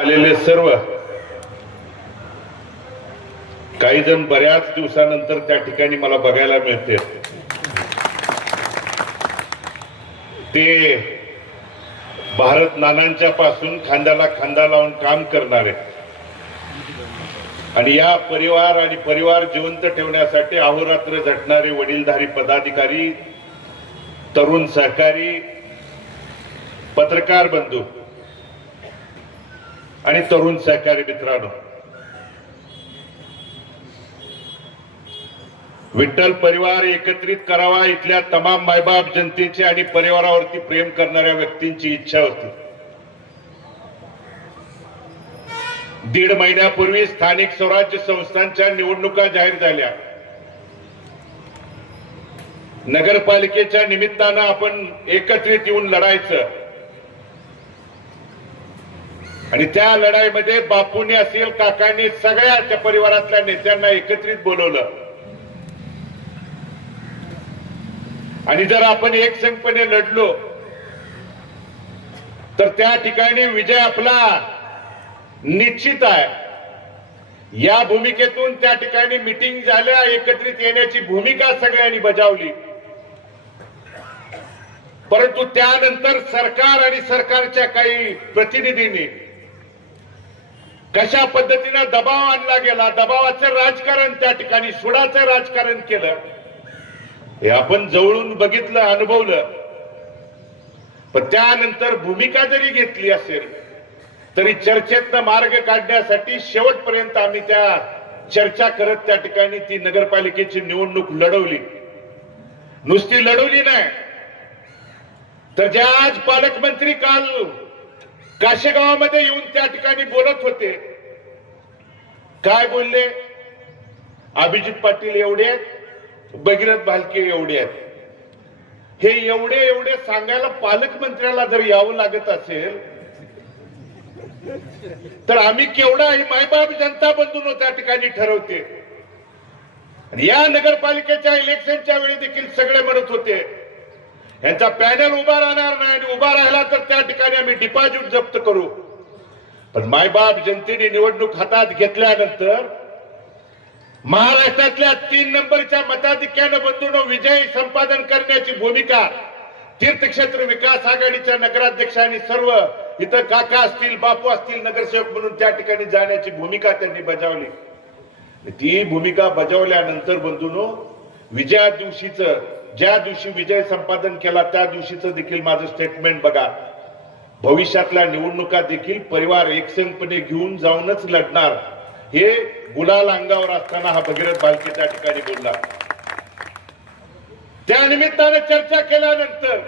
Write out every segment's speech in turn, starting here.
आलेले सर्व काही जण बऱ्याच दिवसानंतर त्या ठिकाणी मला बघायला मिळते ते भारत नानांच्या पासून खांद्याला खांदा लावून काम करणारे आणि या परिवार आणि परिवार जिवंत ठेवण्यासाठी अहोरात्र झटणारे वडीलधारी पदाधिकारी तरुण सहकारी पत्रकार बंधू आणि तरुण सहकारी मित्रांनो विठ्ठल परिवार एकत्रित करावा इथल्या तमाम मायबाप जनतेची आणि परिवारावरती प्रेम करणाऱ्या व्यक्तींची इच्छा होती दीड महिन्यापूर्वी स्थानिक स्वराज्य संस्थांच्या निवडणुका जाहीर झाल्या नगरपालिकेच्या निमित्तानं आपण एकत्रित येऊन लढायचं आणि त्या लढाईमध्ये बापूने असेल काकांनी सगळ्या परिवारातल्या नेत्यांना एकत्रित बोलवलं आणि जर आपण एक संघपणे लढलो तर त्या ठिकाणी विजय आपला निश्चित आहे या भूमिकेतून त्या ठिकाणी मिटिंग झाल्या एकत्रित येण्याची भूमिका सगळ्यांनी बजावली परंतु त्यानंतर सरकार आणि सरकारच्या काही प्रतिनिधींनी कशा पद्धतीनं दबाव आणला गेला दबावाचं राजकारण त्या ठिकाणी सुडाचं राजकारण केलं हे आपण जवळून बघितलं अनुभवलं पण त्यानंतर भूमिका जरी घेतली असेल तरी चर्चेतनं मार्ग काढण्यासाठी शेवटपर्यंत आम्ही त्या चर्चा करत त्या ठिकाणी ती नगरपालिकेची निवडणूक लढवली नुसती लढवली नाही तर ज्या आज पालकमंत्री काल काशेगावामध्ये येऊन त्या ठिकाणी बोलत होते काय बोलले अभिजित पाटील एवढे आहेत भगीरथ भालके एवढे आहेत हे एवढे एवढे सांगायला पालकमंत्र्याला जर यावं लागत असेल तर आम्ही केवढा ही मायबाप जनता बंधून त्या ठिकाणी ठरवते या नगरपालिकेच्या इलेक्शनच्या वेळी देखील सगळे म्हणत होते यांचा पॅनल उभा राहणार नाही आणि उभा राहिला तर त्या ठिकाणी आम्ही डिपॉझिट जप्त करू पण मायबाप जनतेने निवडणूक हातात घेतल्यानंतर महाराष्ट्रातल्या तीन नंबरच्या मताधिक्यानं बंधून विजय संपादन करण्याची भूमिका तीर्थक्षेत्र विकास आघाडीच्या नगराध्यक्षांनी सर्व इथं काका असतील बापू असतील नगरसेवक म्हणून त्या ठिकाणी जाण्याची भूमिका त्यांनी बजावली ती भूमिका बजावल्यानंतर बंधून विजया दिवशीच ज्या दिवशी विजय संपादन केला त्या दिवशीचं देखील माझं स्टेटमेंट बघा भविष्यातल्या निवडणुका देखील परिवार एकसंगपणे घेऊन जाऊनच लढणार हे गुलाल अंगावर असताना हा भगीरथ बालके त्या ठिकाणी बोलला त्या निमित्ताने चर्चा केल्यानंतर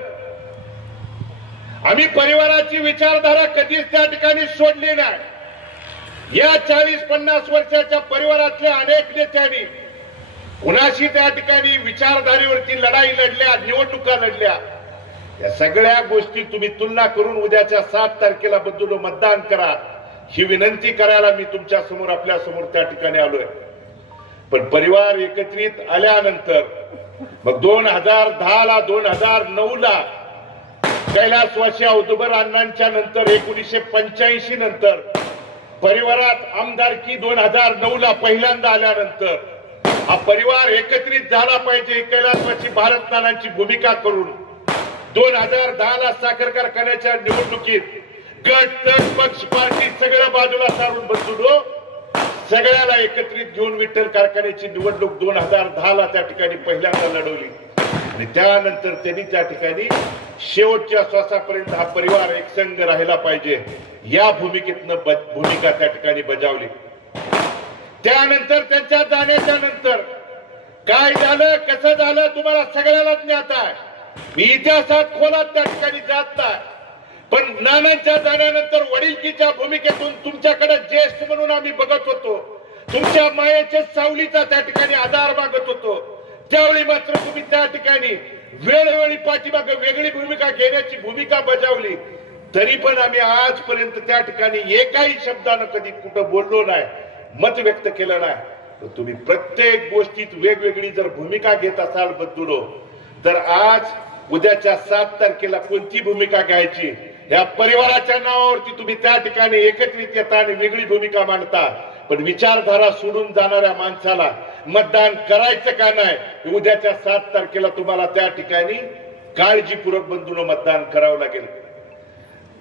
आम्ही परिवाराची विचारधारा कधीच त्या ठिकाणी सोडली नाही या चाळीस पन्नास वर्षाच्या परिवारातल्या अनेक नेत्यांनी कुणाशी त्या ठिकाणी विचारधारेवरती लढाई लढल्या निवडणुका लढल्या या सगळ्या गोष्टी तुम्ही तुलना करून उद्याच्या सात तारखेला बदलून मतदान करा ही विनंती करायला मी तुमच्या समोर आपल्या समोर त्या ठिकाणी आलोय पण परिवार एकत्रित आल्यानंतर मग दोन हजार दहा ला दोन हजार नऊ ला कैलासवासी औदुबर अण्णांच्या नंतर एकोणीसशे पंच्याऐंशी नंतर परिवारात आमदारकी दोन हजार नऊ ला पहिल्यांदा आल्यानंतर हा परिवार एकत्रित झाला पाहिजे कैलासवाची नानांची भूमिका करून दोन हजार दहा ला साखर कारखान्याच्या निवडणुकीत गट तट पक्ष पार्टी सगळ्या बाजूला सारून बसून हो, सगळ्याला एकत्रित घेऊन विठ्ठल कारखान्याची निवडणूक दोन हजार दहा ला त्या ठिकाणी पहिल्यांदा लढवली आणि त्यानंतर त्यांनी त्या ठिकाणी शेवटच्या श्वासापर्यंत हा परिवार एकसंग राहिला पाहिजे या भूमिकेतनं भूमिका त्या ठिकाणी बजावली त्यानंतर त्यांच्या जाण्याच्या नंतर काय झालं कसं झालं तुम्हाला सगळ्याला ज्ञात आहे मी इतिहासात खोलात त्या ठिकाणी जात नाही पण नानांच्या जाण्यानंतर वडीलकीच्या भूमिकेतून तुमच्याकडे ज्येष्ठ म्हणून आम्ही बघत होतो तुमच्या मायेच्या सावलीचा त्या ठिकाणी आधार मागत होतो त्यावेळी मात्र तुम्ही त्या ठिकाणी वेळोवेळी पाठीमाग वेगळी भूमिका घेण्याची भूमिका बजावली तरी पण आम्ही आजपर्यंत त्या ठिकाणी एकाही शब्दानं कधी कुठं बोललो नाही मत व्यक्त केलं नाही तुम्ही प्रत्येक गोष्टीत वेगवेगळी जर भूमिका घेत असाल बद्दुलो तर आज उद्याच्या सात तारखेला कोणती भूमिका घ्यायची या परिवाराच्या नावावरती तुम्ही त्या ठिकाणी एकत्रित येता आणि वेगळी भूमिका मांडता पण विचारधारा सोडून जाणाऱ्या माणसाला मतदान करायचं का नाही उद्याच्या सात तारखेला तुम्हाला त्या ठिकाणी काळजीपूर्वक बंधून मतदान करावं लागेल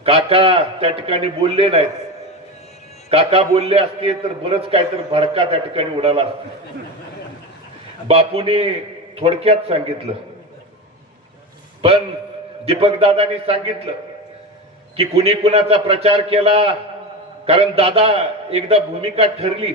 काका त्या ठिकाणी बोलले नाहीत काका बोलले असते तर बरंच काय तर भडका त्या ठिकाणी उडाला असते बापूने थोडक्यात सांगितलं पण दीपक दादानी सांगितलं की कुणी कुणाचा प्रचार केला कारण दादा एकदा भूमिका ठरली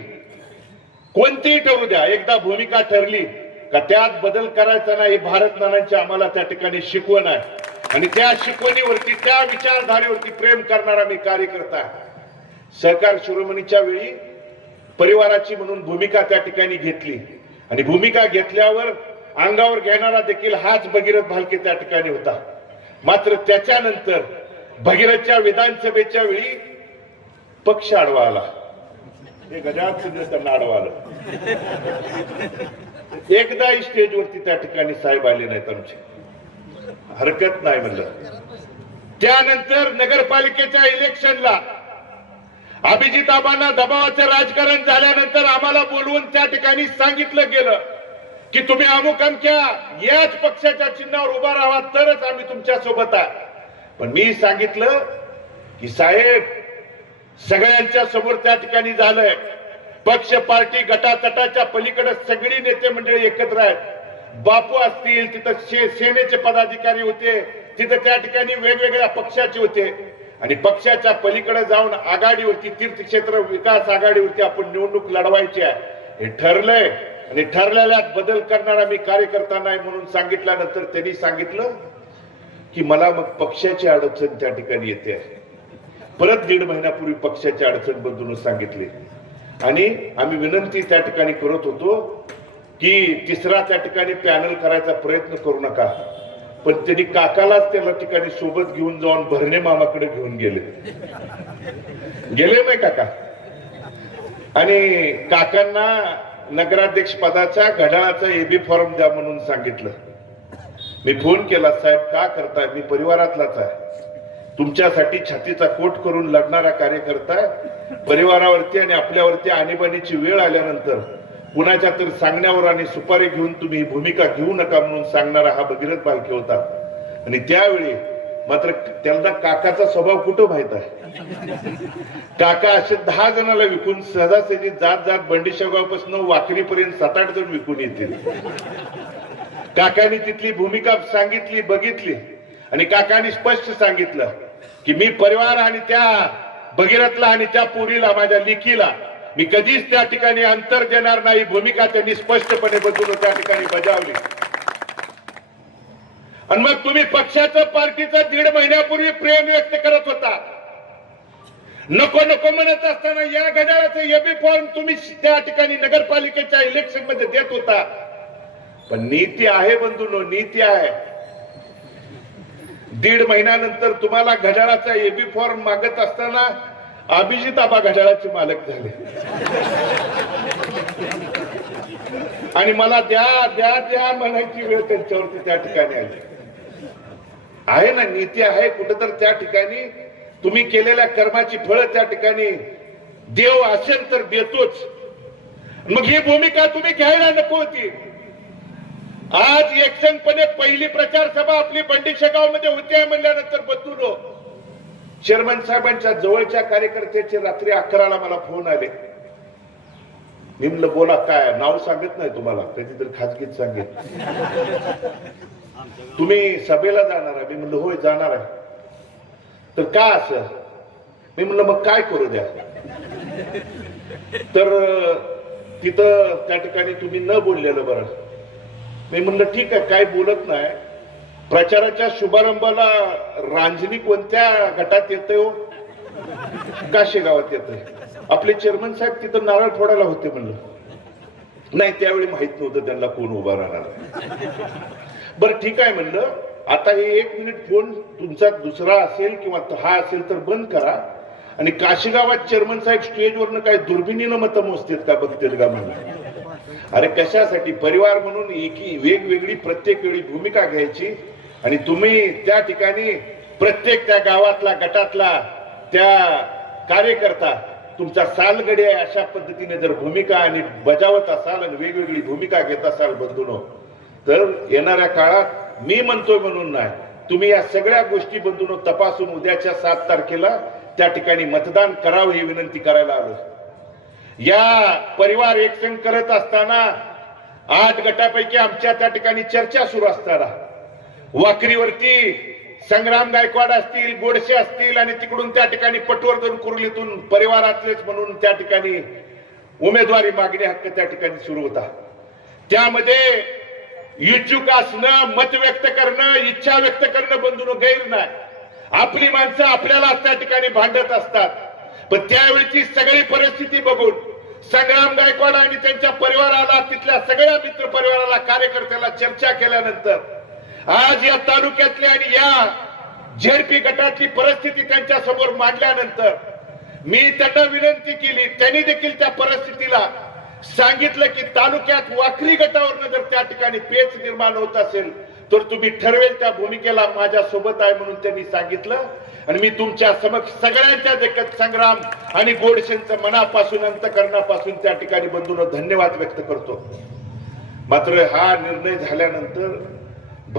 कोणतीही ठरू द्या एकदा भूमिका ठरली का त्यात बदल करायचा नाही भारत नानांची आम्हाला त्या ठिकाणी शिकवण आहे आणि त्या शिकवणीवरती त्या विचारधारेवरती प्रेम करणारा मी कार्यकर्ता आहे सहकार शिरोमणीच्या वेळी परिवाराची म्हणून भूमिका त्या ठिकाणी घेतली आणि भूमिका घेतल्यावर अंगावर घेणारा देखील हाच भगीरथ भालके त्या ठिकाणी होता मात्र त्याच्यानंतर भगीरथच्या विधानसभेच्या वेळी पक्ष आडवा आला हे त्यांना आडवा आलं एकदा स्टेजवरती त्या ठिकाणी साहेब आले नाहीत आमचे हरकत नाही म्हणलं त्यानंतर नगरपालिकेच्या इलेक्शनला अभिजिताबांना दबावाचं राजकारण झाल्यानंतर आम्हाला बोलवून त्या ठिकाणी सांगितलं गेलं की तुम्ही अमुक याच पक्षाच्या चिन्हावर उभा राहा तरच आम्ही तुमच्या सोबत आहे पण मी सांगितलं की साहेब सगळ्यांच्या समोर त्या ठिकाणी झालंय पक्ष पार्टी गटातटाच्या पलीकडे सगळी नेते मंडळी एकत्र आहेत बापू असतील तिथं सेनेचे पदाधिकारी होते तिथं त्या ठिकाणी वेगवेगळ्या पक्षाचे होते आणि पक्षाच्या पलीकडे जाऊन आघाडीवरती तीर्थक्षेत्र विकास आघाडीवरती आपण निवडणूक लढवायची आहे हे ठरलंय आणि ठरलेल्या बदल करणारा मी कार्यकर्ता नाही म्हणून सांगितल्यानंतर त्यांनी सांगितलं की मला मग पक्षाची अडचण त्या ठिकाणी येते आहे परत दीड महिन्यापूर्वी पक्षाची अडचण बदलून सांगितले आणि आम्ही विनंती त्या ठिकाणी करत होतो की तिसरा त्या ठिकाणी पॅनल करायचा प्रयत्न करू नका पण त्यांनी काकालाच त्याला ठिकाणी सोबत घेऊन जाऊन भरणे मामाकडे घेऊन गेले गेले नाही काका आणि काकांना नगराध्यक्ष पदाचा घड्याळाचा एबी फॉर्म द्या म्हणून सांगितलं मी फोन केला साहेब का करताय मी परिवारातलाच आहे तुमच्यासाठी छातीचा कोट करून लढणारा कार्यकर्ता परिवारावरती आणि आपल्यावरती आणीबाणीची वेळ आल्यानंतर कुणाच्या तर सांगण्यावर आणि सुपारी घेऊन तुम्ही भूमिका घेऊ नका म्हणून सांगणारा हा भगीरथ पालखी होता आणि त्यावेळी मात्र त्यांना काकाचा स्वभाव कुठं माहित आहे काका असे दहा जणाला विकून सहजासहजी जात जात गावपासून वाकरी पर्यंत सात आठ जण विकून येतील काकाने तिथली भूमिका सांगितली बघितली आणि काकाने स्पष्ट सांगितलं की मी परिवार आणि त्या भगीरथला आणि त्या पुरीला माझ्या लिखीला मी कधीच त्या ठिकाणी अंतर देणार नाही भूमिका त्यांनी स्पष्टपणे बसून त्या ठिकाणी बजावली आणि मग तुम्ही पक्षाचं पार्टीचं दीड महिन्यापूर्वी प्रेम व्यक्त करत होता नको नको म्हणत असताना या घड्याळाचं एबी फॉर्म तुम्ही त्या ठिकाणी नगरपालिकेच्या इलेक्शन मध्ये देत होता पण नीती आहे बंधूनो नीती आहे दीड महिन्यानंतर तुम्हाला घड्याळाचा एबी फॉर्म मागत असताना अभिजित आबा घड्याळाचे मालक झाले आणि मला द्या द्या द्या म्हणायची वेळ त्यांच्यावरती त्या ठिकाणी आली आहे ना नीती आहे कुठं त्या ठिकाणी तुम्ही केलेल्या कर्माची फळं त्या ठिकाणी देव असेल तर देतोच मग ही भूमिका तुम्ही घ्यायला नको होती आज एकसंगपणे पहिली प्रचार सभा आपली बंडी शेगाव मध्ये आहे म्हणल्यानंतर बदलू चेअरमन साहेबांच्या जवळच्या कार्यकर्त्याचे रात्री अकराला मला फोन आले मी म्हणलं बोला काय नाव सांगत नाही तुम्हाला तर खाजगीत सांगेल तुम्ही सभेला जाणार आहे मी म्हणलं होय जाणार आहे तर काय असं मी म्हणलं मग काय करू द्या तर तिथं त्या ठिकाणी तुम्ही न बोललेलं बरं मी म्हणलं ठीक आहे काय बोलत नाही प्रचाराच्या शुभारंभाला रांजणी कोणत्या गटात येते हो काशे आपले चेअरमन साहेब तिथं नारळ फोडायला होते म्हणलं नाही त्यावेळी माहित नव्हतं त्यांना कोण उभा राहणार बरं ठीक आहे म्हणलं आता हे एक मिनिट फोन तुमचा दुसरा असेल किंवा हा असेल तर बंद करा आणि काशीगावात चेअरमन साहेब स्टेजवरनं काय दुर्बिणीनं मतं मोजतेत का बघतील का म्हणलं अरे कशासाठी परिवार म्हणून एकी वेगवेगळी प्रत्येक वेळी भूमिका घ्यायची आणि तुम्ही त्या ठिकाणी प्रत्येक त्या गावातला गटातला त्या कार्यकर्ता तुमचा सालगडी आहे अशा पद्धतीने जर भूमिका आणि बजावत असाल आणि वेगवेगळी भूमिका घेत असाल बंधून तर येणाऱ्या काळात मी म्हणतोय म्हणून नाही तुम्ही या सगळ्या गोष्टी बंधून तपासून उद्याच्या सात तारखेला त्या ठिकाणी मतदान करावं ही विनंती करायला आलो या परिवार एकसंग करत असताना आठ गटापैकी आमच्या त्या ठिकाणी चर्चा सुरू असताना वाकरीवरती संग्राम गायकवाड असतील गोडसे असतील आणि तिकडून त्या ठिकाणी पटवर्धन कुर्लीतून परिवारातलेच म्हणून त्या ठिकाणी उमेदवारी मागणी हक्क त्या ठिकाणी सुरू होता त्यामध्ये इच्छुक असणं मत व्यक्त करणं इच्छा व्यक्त करणं बंधून गैर नाही आपली माणसं आपल्याला त्या ठिकाणी भांडत असतात पण त्यावेळची सगळी परिस्थिती बघून संग्राम गायकवाड आणि त्यांच्या परिवाराला तिथल्या सगळ्या मित्र परिवाराला कार्यकर्त्याला चर्चा केल्यानंतर आज या तालुक्यातली आणि या झेडपी गटाची परिस्थिती त्यांच्या समोर मांडल्यानंतर मी त्यांना विनंती केली त्यांनी देखील त्या परिस्थितीला सांगितलं की तालुक्यात वाकरी गटावर जर त्या ठिकाणी पेच निर्माण होत असेल तर तुम्ही ठरवेल त्या भूमिकेला माझ्या सोबत आहे म्हणून त्यांनी सांगितलं आणि मी तुमच्या समक्ष सगळ्यांच्या देखत संग्राम आणि गोडशेंचं मनापासून अंतकरणापासून त्या ठिकाणी बंधून धन्यवाद व्यक्त करतो मात्र हा निर्णय झाल्यानंतर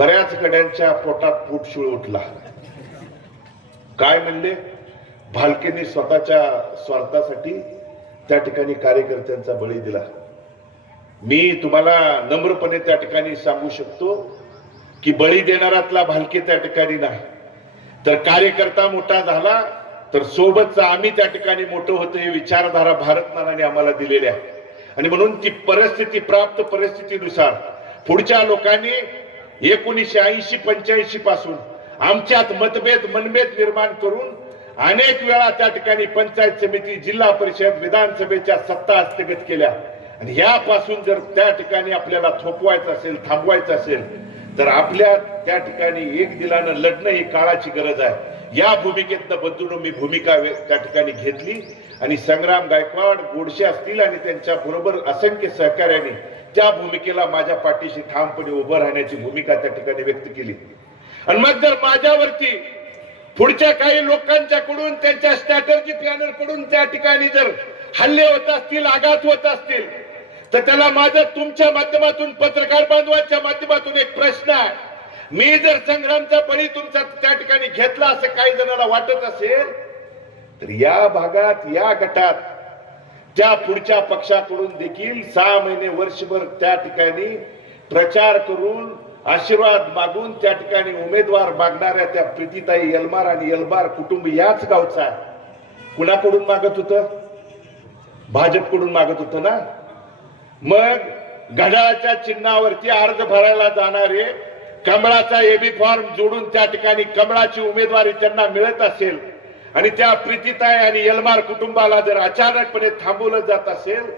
बऱ्याच गड्यांच्या पोटात पूट शिळ उठला काय म्हणले भालकेने स्वतःच्या स्वार्थासाठी त्या ठिकाणी कार्यकर्त्यांचा बळी दिला मी तुम्हाला नम्रपणे त्या ठिकाणी सांगू शकतो की बळी देणारातला भालके त्या ठिकाणी नाही तर कार्यकर्ता मोठा झाला तर सोबतचा आम्ही त्या ठिकाणी मोठं होतो हे विचारधारा भारतमानाने आम्हाला दिलेली आहे आणि म्हणून ती परिस्थिती प्राप्त परिस्थितीनुसार पुढच्या लोकांनी एकोणीसशे ऐंशी पंच्याऐंशी पासून आमच्यात मतभेद मनभेद निर्माण करून अनेक वेळा त्या ठिकाणी पंचायत समिती जिल्हा परिषद विधानसभेच्या सत्ता हस्तगत केल्या आणि यापासून जर त्या ठिकाणी आपल्याला थोपवायचं असेल थांबवायचं असेल तर आपल्या त्या ठिकाणी एक दिलानं लढणं ही काळाची गरज आहे या भूमिकेतनं बदलून मी भूमिका त्या ठिकाणी घेतली आणि संग्राम गायकवाड गोडशे असतील आणि त्यांच्या बरोबर असंख्य सहकार्याने ज्या भूमिकेला माझ्या पाठीशी ठामपणे उभं राहण्याची भूमिका त्या ठिकाणी व्यक्त केली आणि मग जर माझ्यावरती पुढच्या काही लोकांच्याकडून त्यांच्या स्ट्रॅटर्जी प्लॅनर कडून त्या ठिकाणी जर हल्ले होत असतील आघात होत असतील तर त्याला माझं तुमच्या माध्यमातून पत्रकार बांधवांच्या माध्यमातून एक प्रश्न आहे मी जर संग्रामचा बळी तुमचा त्या ठिकाणी घेतला असं काही जणांना वाटत असेल तर या भागात या गटात त्या पुढच्या पक्षाकडून देखील सहा महिने वर्षभर त्या ठिकाणी प्रचार करून आशीर्वाद मागून त्या ठिकाणी उमेदवार मागणाऱ्या त्या प्रीतीताई यलमार आणि यलमार कुटुंब याच गावचा आहे कुणाकडून मागत होतं भाजपकडून मागत होतं ना मग घड्याळाच्या चिन्हावरती अर्ज भरायला जाणारे कमळाचा एबी फॉर्म जोडून त्या ठिकाणी कमळाची उमेदवारी त्यांना मिळत असेल आणि त्या प्रीतीताय आणि यलमार कुटुंबाला जर अचानकपणे थांबवलं जात असेल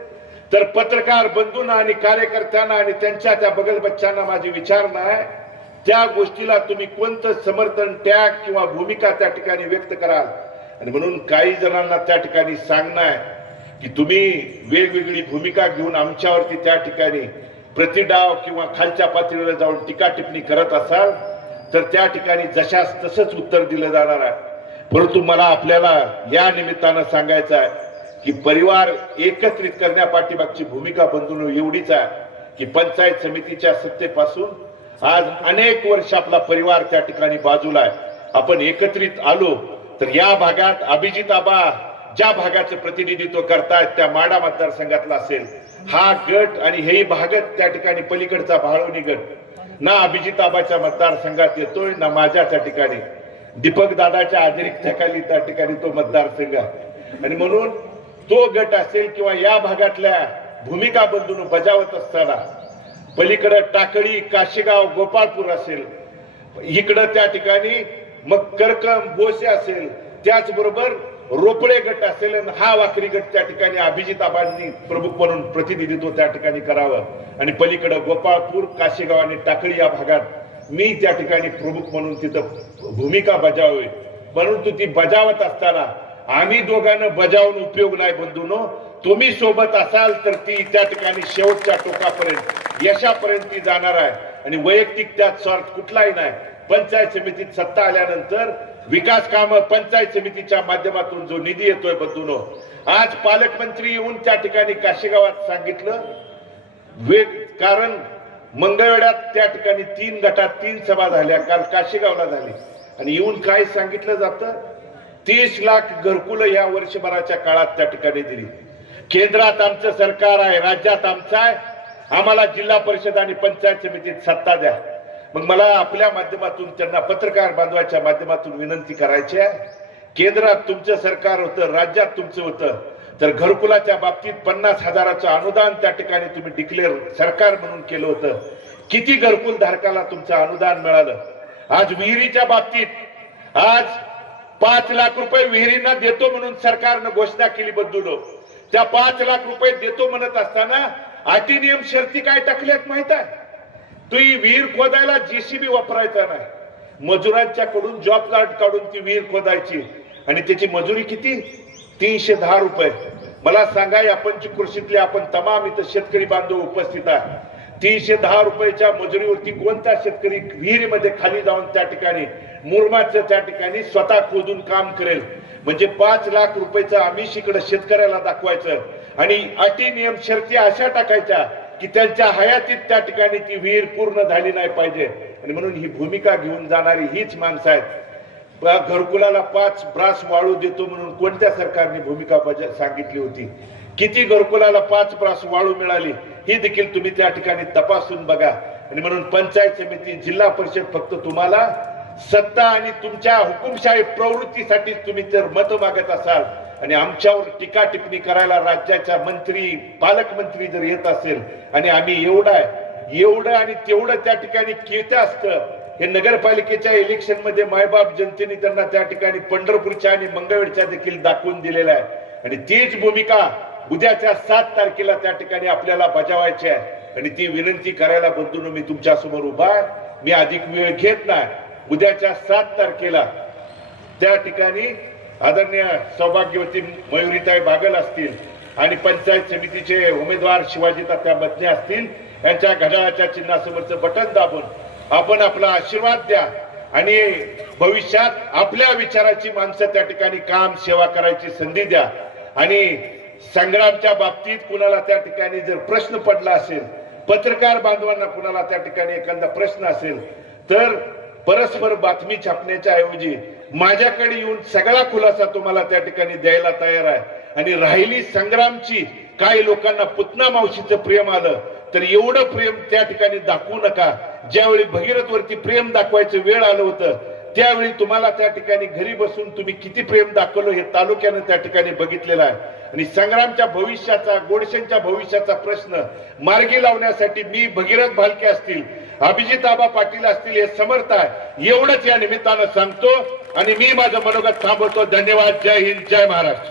तर पत्रकार बंधूंना आणि कार्यकर्त्यांना आणि त्यांच्या त्या बगल बच्चांना माझी विचारणा आहे त्या गोष्टीला तुम्ही कोणतं समर्थन टॅग किंवा भूमिका त्या ठिकाणी व्यक्त कराल आणि म्हणून काही जणांना त्या ठिकाणी सांगणार की तुम्ही वेगवेगळी भूमिका घेऊन आमच्यावरती त्या ठिकाणी प्रतिडाव किंवा खालच्या पातळीवर जाऊन टीका टिप्पणी करत असाल तर त्या ठिकाणी जशास तसंच उत्तर दिलं जाणार आहे परंतु मला आपल्याला या निमित्तानं सांगायचं आहे की परिवार एकत्रित करण्यापाठीमागची भूमिका बंधून एवढीच आहे की पंचायत समितीच्या सत्तेपासून आज अनेक वर्ष आपला परिवार त्या ठिकाणी बाजूला आहे आपण एकत्रित आलो तर या भागात अभिजित आबा ज्या भागाचं प्रतिनिधित्व करतायत त्या माडा मतदारसंघातला असेल हा गट आणि हेही भागत त्या ठिकाणी पलीकडचा भाळवणी गट ना अभिजित आबाच्या मतदारसंघात येतोय ना माझ्या त्या ठिकाणी दीपक दादाच्या आदरिकतेखाली त्या ठिकाणी तो मतदारसंघ आहे आणि म्हणून तो गट असेल किंवा या भागातल्या भूमिका बदलून बजावत असताना पलीकडे टाकळी काशीगाव गोपाळपूर असेल इकडं त्या ठिकाणी मग करकम बोसे असेल त्याचबरोबर रोपळे गट असेल आणि हा वाकरी गट त्या ठिकाणी अभिजित आबांनी प्रमुख म्हणून प्रतिनिधित्व त्या ठिकाणी करावं आणि पलीकडे गोपाळपूर काशीगाव आणि टाकळी या भागात मी त्या ठिकाणी प्रमुख म्हणून तिथं भूमिका बजावे परंतु ती बजावत असताना आम्ही दोघांना बजावून उपयोग नाही बंधून तुम्ही सोबत असाल तर ती त्या ठिकाणी शेवटच्या टोकापर्यंत यशापर्यंत ती जाणार आहे आणि वैयक्तिक त्यात स्वार्थ कुठलाही नाही पंचायत समितीत सत्ता आल्यानंतर विकास काम पंचायत समितीच्या माध्यमातून जो निधी येतोय बंधून आज पालकमंत्री येऊन त्या ठिकाणी काशीगावात सांगितलं कारण मंगळवेड्यात त्या ठिकाणी तीन गटात तीन सभा झाल्या काल काशीगावला झाली आणि येऊन काय सांगितलं जातं तीस लाख घरकुल या वर्षभराच्या काळात त्या ठिकाणी दिली केंद्रात आमचं सरकार आहे राज्यात आमचं आहे आम्हाला जिल्हा परिषद आणि पंचायत समितीत सत्ता द्या मग मला आपल्या माध्यमातून त्यांना पत्रकार बांधवाच्या माध्यमातून विनंती करायची आहे केंद्रात तुमचं सरकार होतं राज्यात तुमचं होतं तर घरकुलाच्या बाबतीत पन्नास हजाराचं अनुदान त्या ठिकाणी तुम्ही डिक्लेअर सरकार म्हणून केलं होतं किती घरकुल धारकाला तुमचं अनुदान मिळालं आज विहिरीच्या बाबतीत आज पाच लाख रुपये विहिरींना देतो म्हणून सरकारनं घोषणा केली लोक त्या पाच लाख रुपये देतो म्हणत असताना अटी नियम शर्ती काय टाकल्यात माहित आहे तुम्ही विहीर खोदायला जेसीबी वापरायचा नाही मजुरांच्या कडून जॉब कार्ड काढून ती विहीर खोदायची आणि त्याची मजुरी किती तीनशे दहा रुपये मला सांगा या कृषीतले आपण तमाम इथं शेतकरी बांधव उपस्थित आहे तीनशे दहा रुपयाच्या मजुरीवरती कोणता शेतकरी विहिरीमध्ये खाली जाऊन त्या ठिकाणी मुरमाच त्या ठिकाणी स्वतः खोदून काम करेल म्हणजे पाच लाख रुपयाचं आमिष इकडे शेतकऱ्याला दाखवायचं आणि अटी नियम शर्ती अशा टाकायच्या की त्यांच्या हयातीत त्या ठिकाणी ती विहीर पूर्ण झाली नाही पाहिजे आणि म्हणून ही भूमिका घेऊन जाणारी हीच माणसं आहेत घरकुलाला पाच ब्रास वाळू देतो म्हणून कोणत्या सरकारने भूमिका सांगितली होती किती घरकुलाला पाच ब्रास वाळू मिळाली ही देखील तुम्ही त्या ठिकाणी तपासून बघा आणि म्हणून पंचायत समिती जिल्हा परिषद फक्त तुम्हाला सत्ता आणि तुमच्या हुकुमशाही प्रवृत्तीसाठी तुम्ही जर मत मागत असाल आणि आमच्यावर टीका टिप्पणी करायला राज्याच्या मंत्री पालकमंत्री जर येत असेल आणि आम्ही एवढा एवढं आणि तेवढं त्या ठिकाणी केत असतं हे नगरपालिकेच्या इलेक्शन मध्ये मायबाप जनतेने त्यांना त्या ठिकाणी पंढरपूरच्या आणि मंगळवेडच्या देखील दाखवून दिलेल्या आहे आणि तीच भूमिका उद्याच्या सात तारखेला त्या ठिकाणी आपल्याला बजावायची आहे आणि ती विनंती करायला बंधून मी तुमच्या समोर उभा आहे मी अधिक वेळ घेत नाही उद्याच्या सात तारखेला त्या ठिकाणी आदरणीय सौभाग्यवती मयुरीताई बागल असतील आणि पंचायत समितीचे उमेदवार शिवाजी तात्या मधने असतील यांच्या घड्याळाच्या चिन्हासमोरचं बटन दाबून आपण आपला आशीर्वाद द्या आणि भविष्यात आपल्या विचाराची माणसं त्या ठिकाणी काम सेवा करायची संधी द्या आणि संग्रामच्या बाबतीत कुणाला त्या ठिकाणी जर प्रश्न पडला असेल पत्रकार बांधवांना कुणाला त्या ठिकाणी एखादा प्रश्न असेल तर परस्पर बातमी छापण्याच्या ऐवजी माझ्याकडे येऊन सगळा खुलासा तुम्हाला त्या ठिकाणी द्यायला तयार आहे आणि राहिली संग्रामची काही लोकांना पुतना मावशीचं प्रेम आलं तर एवढं प्रेम त्या ठिकाणी दाखवू नका ज्यावेळी भगीरथवरती प्रेम दाखवायचं वेळ आलं होतं त्यावेळी तुम्हाला त्या ठिकाणी घरी बसून तुम्ही किती प्रेम दाखवलं हे तालुक्यानं त्या ठिकाणी बघितलेलं आहे आणि संग्रामच्या भविष्याचा गोडशेंच्या भविष्याचा प्रश्न मार्गी लावण्यासाठी मी भगीरथ भालके असतील अभिजित आबा पाटील असतील हे समर्थ आहे एवढंच या निमित्तानं सांगतो आणि मी माझं मनोगत थांबवतो धन्यवाद जय हिंद जय महाराष्ट्र